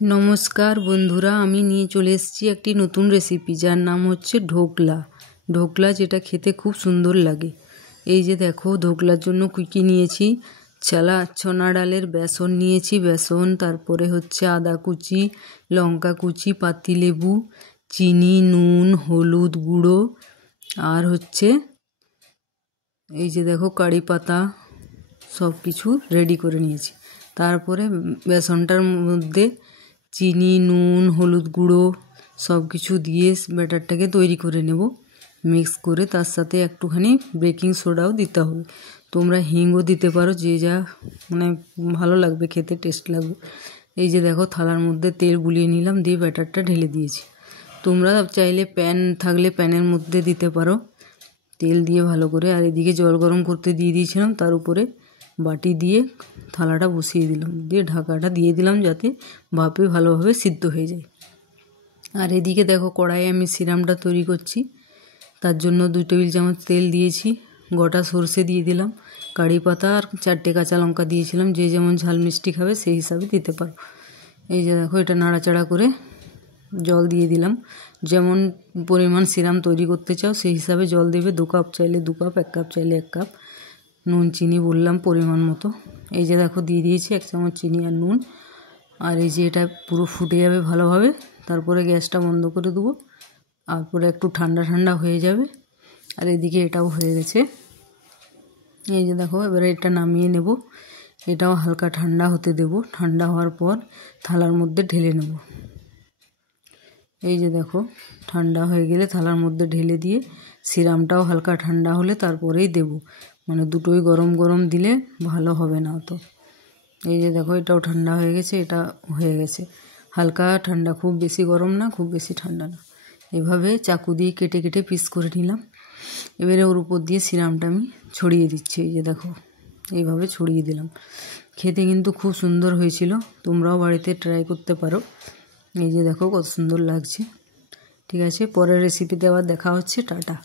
নমস্কার বন্ধুরা, আমি নিয়ে চলে এসেছি একটি নতুন রেসিপি যার নাম হচ্ছে ঢোকলা, যেটা খেতে খুব সুন্দর লাগে। এই যে দেখো, ঢোকলার জন্য কী নিয়েছি। ছোনা ডালের বেসন নিয়েছি, তারপরে হচ্ছে আদা কুচি, লঙ্কা কুচি, পাতিলেবু, চিনি, নুন, হলুদ গুঁড়ো, আর হচ্ছে এই যে দেখো কারি পাতা, সব কিছু রেডি করে নিয়েছি। তারপরে বেসনটার মধ্যে চিনি, নুন, হলুদ গুঁড়ো সব কিছু দিয়ে ব্যাটারটাকে তৈরি করে নেব। মিক্স করে তার সাথে একটুখানি বেকিং সোডাও দিতে হবে। তোমরা হিংও দিতে পারো, যে যা ভালো লাগবে, খেতে টেস্ট লাগবে। এই যে দেখো, থালার মধ্যে তেল বুলিয়ে নিলাম, দিয়ে ব্যাটারটা ঢেলে দিয়েছি। তোমরা চাইলে প্যান থাকলে প্যানের মধ্যে দিতে পারো তেল দিয়ে ভালো করে। আর এদিকে জল গরম করতে দিয়ে দিয়েছিলাম, তার উপরে বাটি দিয়ে থালাটা বসিয়ে দিলাম, দিয়ে ঢাকাটা দিয়ে দিলাম যাতে ভাপে ভালোভাবে সিদ্ধ হয়ে যায়। আর এদিকে দেখো, কড়াইয়ে আমি সিরামটা তৈরি করছি। তার জন্য 2 টেবিল চামচ তেল দিয়েছি, গোটা সর্ষে দিয়ে দিলাম, কারি পাতা আর 4টে কাঁচা লঙ্কা দিয়েছিলাম। যে যেমন ঝাল মিষ্টি খাবে সেই হিসাবে দিতে পারো। এই যে দেখো, এটা নাড়াচাড়া করে জল দিয়ে দিলাম। যেমন পরিমাণ সিরাম তৈরি করতে চাও সেই হিসাবে জল দেবে। 2 কাপ চাইলে 2 কাপ, 1 কাপ চাইলে 1 কাপ। নুন চিনি বললাম পরিমাণ মতো। এই যে দেখো, দিয়ে দিয়েছি 1 চামচ চিনি আর নুন। আর এই যে এটা পুরো ফুটে যাবে ভালোভাবে, তারপরে গ্যাসটা বন্ধ করে দেবো। আর পরে একটু ঠান্ডা ঠান্ডা হয়ে যাবে। আর এদিকে এটাও হয়ে গেছে। এই যে দেখো, এবারে এটা নামিয়ে নেব। এটাও হালকা ঠান্ডা হতে দেব। ঠান্ডা হওয়ার পর থালার মধ্যে ঢেলে নেব। এই যে দেখো, ঠান্ডা হয়ে গেলে থালার মধ্যে ঢেলে দিয়ে সিরামটাও হালকা ঠান্ডা হলে তারপরেই দেব। দুটোই গরম গরম দিলে ভালো হবে না অত। এই যে দেখো, এটাও ঠান্ডা হয়ে গেছে, এটা হয়ে গেছে হালকা ঠান্ডা, খুব বেশি গরম না, খুব বেশি ঠান্ডা না। এভাবে চাকু দিয়ে কেটে কেটে পিস করে নিলাম। এবারে ওর উপর দিয়ে সিরামটা আমি ছড়িয়ে দিচ্ছি। এই যে দেখো, এইভাবে ছড়িয়ে দিলাম। খেতে কিন্তু খুব সুন্দর হয়েছিল, তোমরাও বাড়িতে ট্রাই করতে পারো। এই যে দেখো কত সুন্দর লাগছে। ঠিক আছে, পরের রেসিপিতে আবার দেখা হচ্ছে। টাটা।